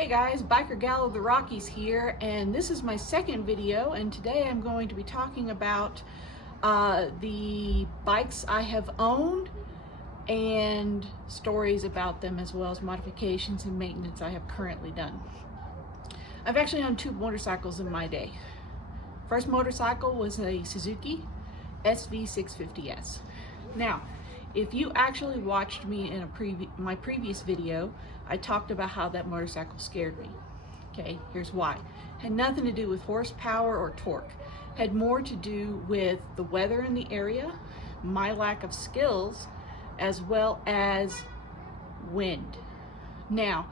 Hey guys, Biker Gal of the Rockies here, and this is my second video, and today I'm going to be talking about the bikes I have owned and stories about them, as well as modifications and maintenance I have currently done. I've actually owned two motorcycles in my day. First motorcycle was a Suzuki SV650S. Now, if you actually watched me in my previous video, I talked about how that motorcycle scared me. Okay, here's why. Had nothing to do with horsepower or torque. Had more to do with the weather in the area, my lack of skills, as well as wind. Now,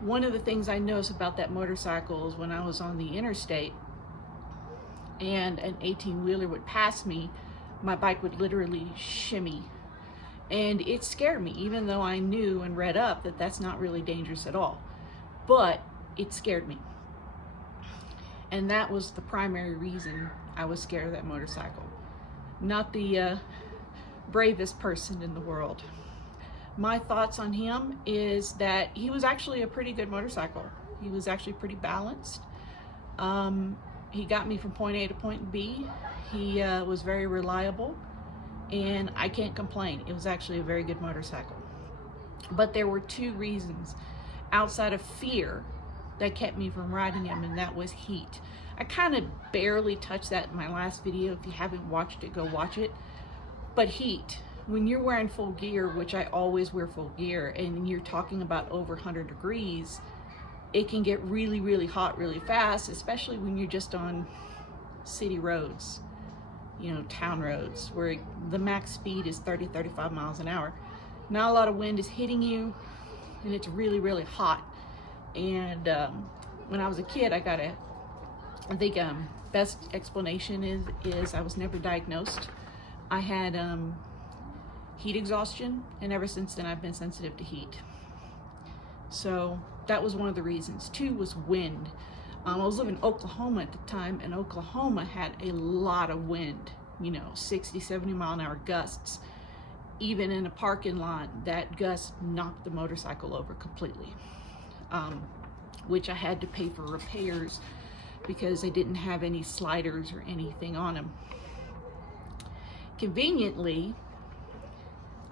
one of the things I noticed about that motorcycle is when I was on the interstate and an 18-wheeler would pass me, my bike would literally shimmy. And it scared me, even though I knew and read up that that's not really dangerous at all. But it scared me. And that was the primary reason I was scared of that motorcycle. Not the bravest person in the world. My thoughts on him is that he was actually a pretty good motorcycle. He was actually pretty balanced. He got me from point A to point B. He was very reliable. And I can't complain. It was actually a very good motorcycle. But there were two reasons outside of fear that kept me from riding him, and that was heat. I kind of barely touched that in my last video. If you haven't watched it, go watch it. But heat, when you're wearing full gear, which I always wear full gear, and you're talking about over 100 degrees, it can get really, really hot really fast, especially when you're just on city roads. You know, town roads where the max speed is 30-35 miles an hour. Not a lot of wind is hitting you, and it's really, really hot. And when I was a kid, I think best explanation is I was never diagnosed. I had heat exhaustion, and ever since then I've been sensitive to heat. So that was one of the reasons. Two was wind. I was living in Oklahoma at the time, and Oklahoma had a lot of wind, you know, 60-70 mile an hour gusts. Even in a parking lot, that gust knocked the motorcycle over completely, which I had to pay for repairs because they didn't have any sliders or anything on them. Conveniently,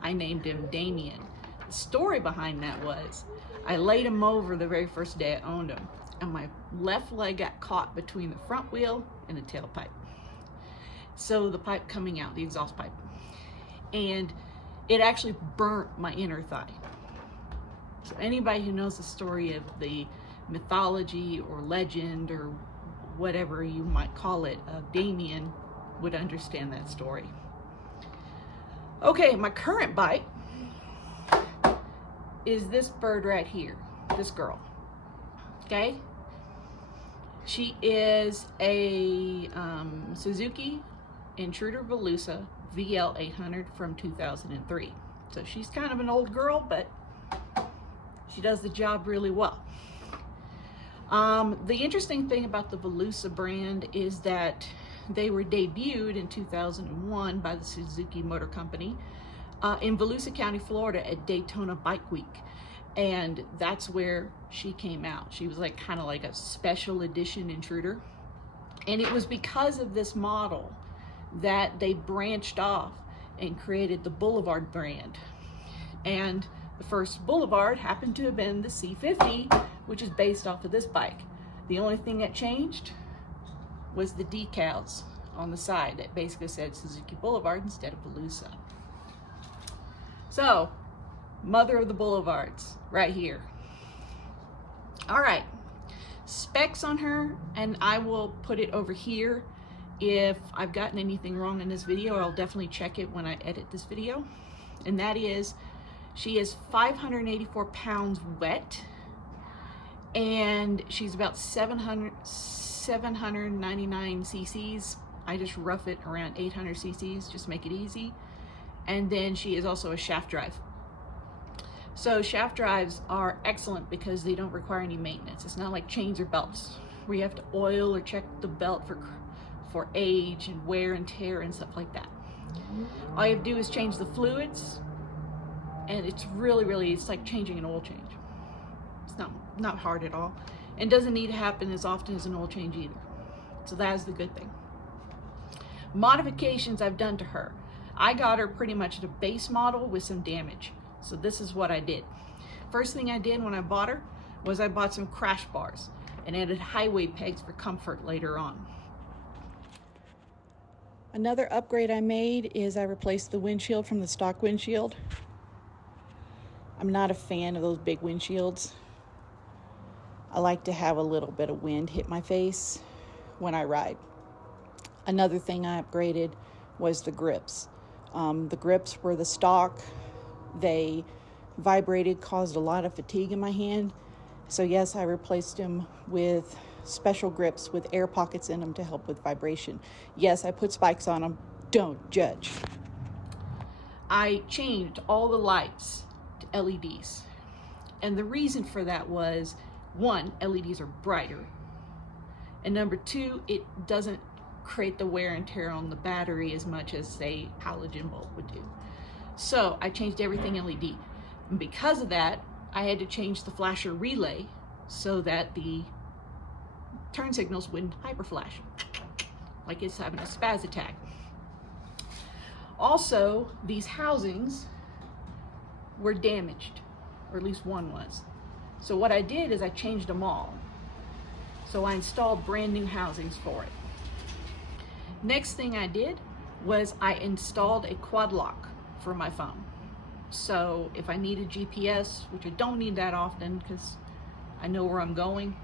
I named him Damien. The story behind that was I laid him over the very first day I owned him, and my left leg got caught between the front wheel and the tailpipe. So the pipe coming out, the exhaust pipe. And it actually burnt my inner thigh. So anybody who knows the story of the mythology or legend or whatever you might call it of Damien would understand that story. Okay, my current bike is this bird right here, this girl. Okay, she is a Suzuki Intruder Velosa VL800 from 2003. So she's kind of an old girl, but she does the job really well. The interesting thing about the Velosa brand is that they were debuted in 2001 by the Suzuki Motor Company in Volusia County, Florida at Daytona Bike Week. And that's where she came out. She was like kind of like a special edition Intruder. And it was because of this model that they branched off and created the Boulevard brand. And the first Boulevard happened to have been the C50, which is based off of this bike. The only thing that changed was the decals on the side that basically said Suzuki Boulevard instead of Velosa. So, mother of the Boulevards, right here. All right, specs on her, and I will put it over here. If I've gotten anything wrong in this video, I'll definitely check it when I edit this video. And that is, she is 584 pounds wet, and she's about 799 cc's. I just rough it around 800 cc's, just make it easy. And then she is also a shaft drive. So shaft drives are excellent because they don't require any maintenance. It's not like chains or belts where you have to oil or check the belt for age and wear and tear and stuff like that. All you have to do is change the fluids, and it's really, it's like changing an oil change. It's not hard at all, and doesn't need to happen as often as an oil change either. So that is the good thing. Modifications I've done to her. I got her pretty much the base model with some damage. So this is what I did. First thing I did when I bought her was I bought some crash bars and added highway pegs for comfort later on. Another upgrade I made is I replaced the windshield from the stock windshield. I'm not a fan of those big windshields. I like to have a little bit of wind hit my face when I ride. Another thing I upgraded was the grips. The grips were the stock. They vibrated, caused a lot of fatigue in my hand. So yes, I replaced them with special grips with air pockets in them to help with vibration. Yes, I put spikes on them. Don't judge. I changed all the lights to LEDs. And the reason for that was, one, LEDs are brighter. And number two, it doesn't create the wear and tear on the battery as much as, say, halogen bulb would do. So I changed everything LED. And because of that, I had to change the flasher relay so that the turn signals wouldn't hyperflash, like it's having a spaz attack. Also, these housings were damaged, or at least one was. So what I did is I changed them all. So I installed brand new housings for it. Next thing I did was I installed a quad lock for my phone. So if I need a GPS, which I don't need that often because I know where I'm going,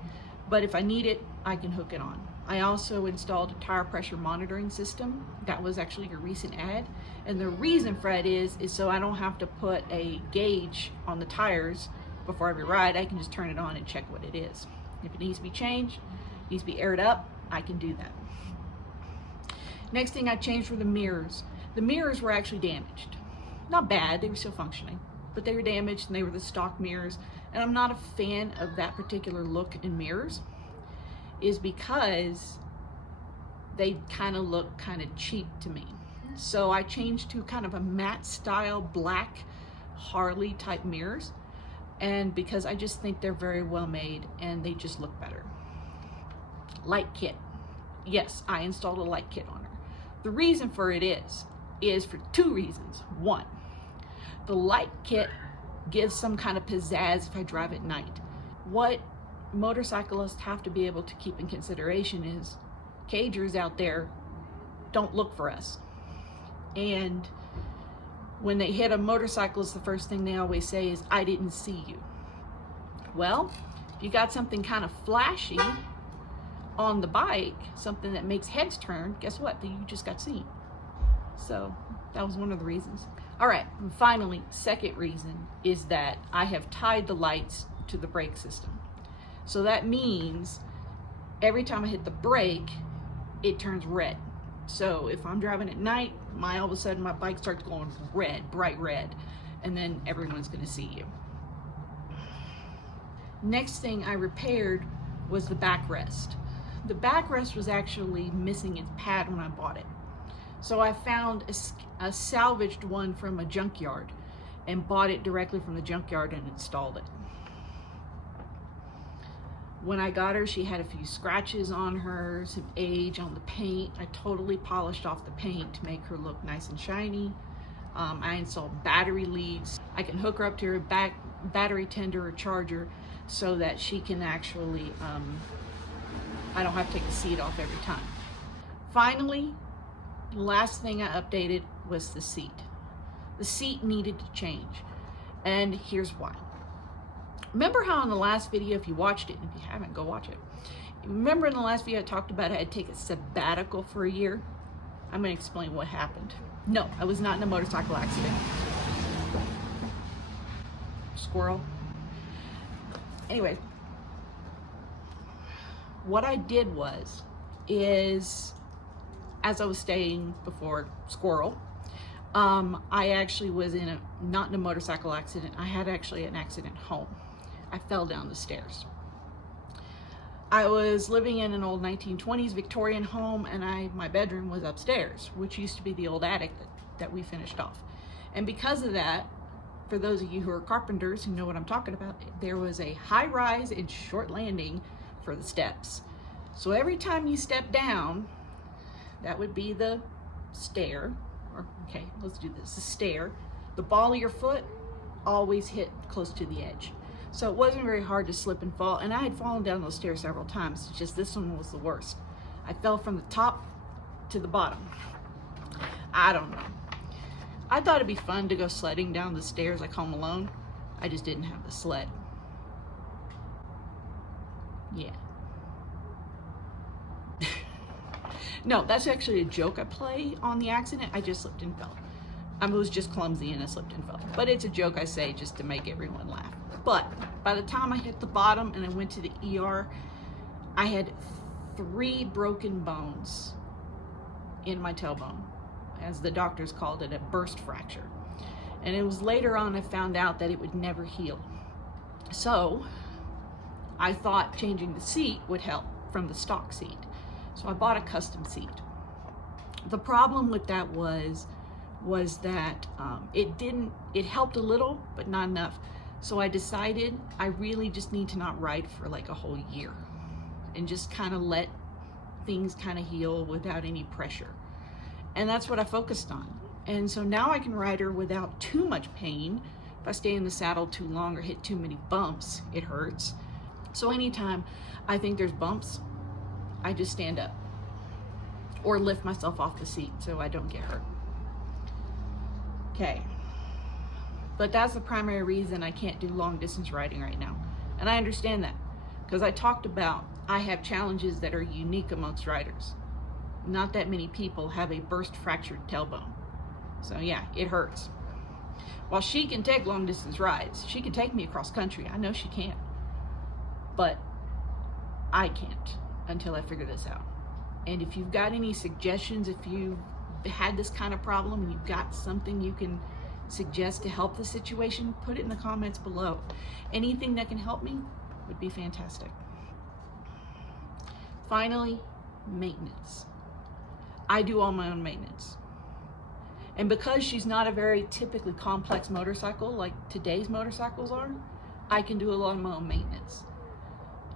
but if I need it, I can hook it on. I also installed a tire pressure monitoring system. That was actually a recent ad. And the reason for that is so I don't have to put a gauge on the tires before every ride. I can just turn it on and check what it is. If it needs to be changed, needs to be aired up, I can do that. Next thing I changed were the mirrors. The mirrors were actually damaged. Not bad, they were still functioning, but they were damaged and they were the stock mirrors. And I'm not a fan of that particular look in mirrors, is because they kind of look kind of cheap to me. So I changed to kind of a matte style black Harley type mirrors, and because I just think they're very well made and they just look better. Light kit. Yes, I installed a light kit on her. The reason for it is for two reasons. One, the light kit gives some kind of pizzazz if I drive at night. What motorcyclists have to be able to keep in consideration is cagers out there don't look for us. And when they hit a motorcyclist, the first thing they always say is, "I didn't see you." Well, if you got something kind of flashy on the bike, something that makes heads turn, guess what? You just got seen. So that was one of the reasons. All right, and finally, second reason is that I have tied the lights to the brake system. So that means every time I hit the brake, it turns red. So if I'm driving at night, all of a sudden my bike starts glowing red, bright red, and then everyone's gonna see you. Next thing I repaired was the backrest. The backrest was actually missing its pad when I bought it. So I found a salvaged one from a junkyard and bought it directly from the junkyard and installed it. When I got her, she had a few scratches on her, some age on the paint. I totally polished off the paint to make her look nice and shiny. I installed battery leads. I can hook her up to her battery tender or charger so that she can actually, I don't have to take the seat off every time. Finally, the last thing I updated was the seat. The seat needed to change, and here's why. Remember how in the last video, if you watched it, and if you haven't, go watch it. Remember in the last video I talked about I had to take a sabbatical for a year? I'm gonna explain what happened. No, I was not in a motorcycle accident. Squirrel. Anyway, what I did is, as I was staying before squirrel, I actually was not in a motorcycle accident. I had actually an accident home. I fell down the stairs. I was living in an old 1920s Victorian home, and my bedroom was upstairs, which used to be the old attic that we finished off. And because of that, for those of you who are carpenters who know what I'm talking about, there was a high rise and short landing for the steps. So every time you step down, that would be the stair, or okay, let's do this, the stair. The ball of your foot always hit close to the edge. So it wasn't very hard to slip and fall, and I had fallen down those stairs several times. It's just this one was the worst. I fell from the top to the bottom. I don't know. I thought it'd be fun to go sledding down the stairs like Home Alone. I just didn't have the sled. Yeah. No, that's actually a joke I play on the accident. I just slipped and fell. I was just clumsy and I slipped and fell. But it's a joke I say just to make everyone laugh. But by the time I hit the bottom and I went to the ER, I had 3 broken bones in my tailbone. As the doctors called it, a burst fracture. And it was later on I found out that it would never heal. So I thought changing the seat would help from the stock seat. So I bought a custom seat. The problem with that was that it helped a little, but not enough. So I decided I really just need to not ride for like a whole year and just kind of let things kind of heal without any pressure. And that's what I focused on. And so now I can ride her without too much pain. If I stay in the saddle too long or hit too many bumps, it hurts. So anytime I think there's bumps, I just stand up or lift myself off the seat so I don't get hurt. Okay, but that's the primary reason I can't do long distance riding right now. And I understand that because I talked about I have challenges that are unique amongst riders. Not that many people have a burst fractured tailbone. So yeah, it hurts. While she can take long distance rides, she can take me across country. I know she can, but I can't until I figure this out. And if you've got any suggestions, if you've had this kind of problem and you've got something you can suggest to help the situation, put it in the comments below. Anything that can help me would be fantastic. Finally, maintenance. I do all my own maintenance. And because she's not a very typically complex motorcycle like today's motorcycles are, I can do a lot of my own maintenance.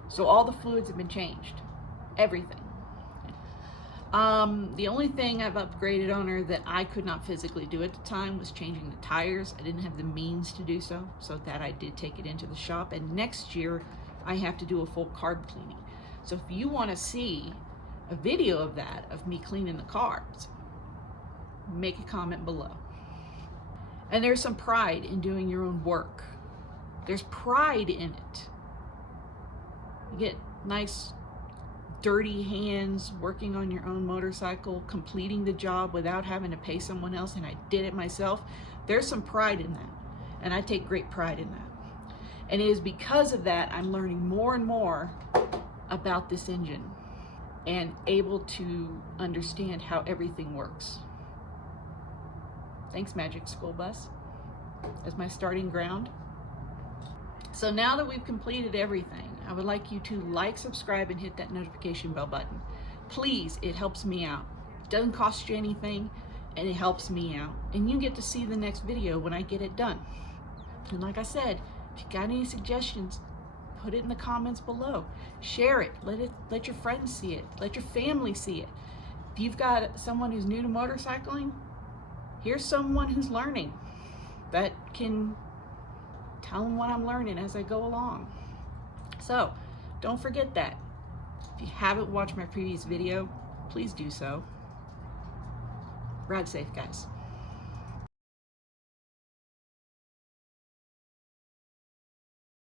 So all the fluids have been changed. Everything. The only thing I've upgraded on her that I could not physically do at the time was changing the tires. I didn't have the means to do so, so that I did take it into the shop. And next year, I have to do a full carb cleaning. So if you want to see a video of that, of me cleaning the carbs, make a comment below. And there's some pride in doing your own work. There's pride in it. You get nice dirty hands working on your own motorcycle, completing the job without having to pay someone else, and I did it myself. There's some pride in that, and I take great pride in that. And it is because of that I'm learning more and more about this engine and able to understand how everything works. Thanks, Magic School Bus, as my starting ground. So now that we've completed everything, I would like you to like, subscribe, and hit that notification bell button. Please, it helps me out. It doesn't cost you anything, and it helps me out. And you get to see the next video when I get it done. And like I said, if you got any suggestions, put it in the comments below. Share it. Let your friends see it. Let your family see it. If you've got someone who's new to motorcycling, here's someone who's learning that can tell them what I'm learning as I go along. So don't forget that. If you haven't watched my previous video, please do so. Ride safe, guys.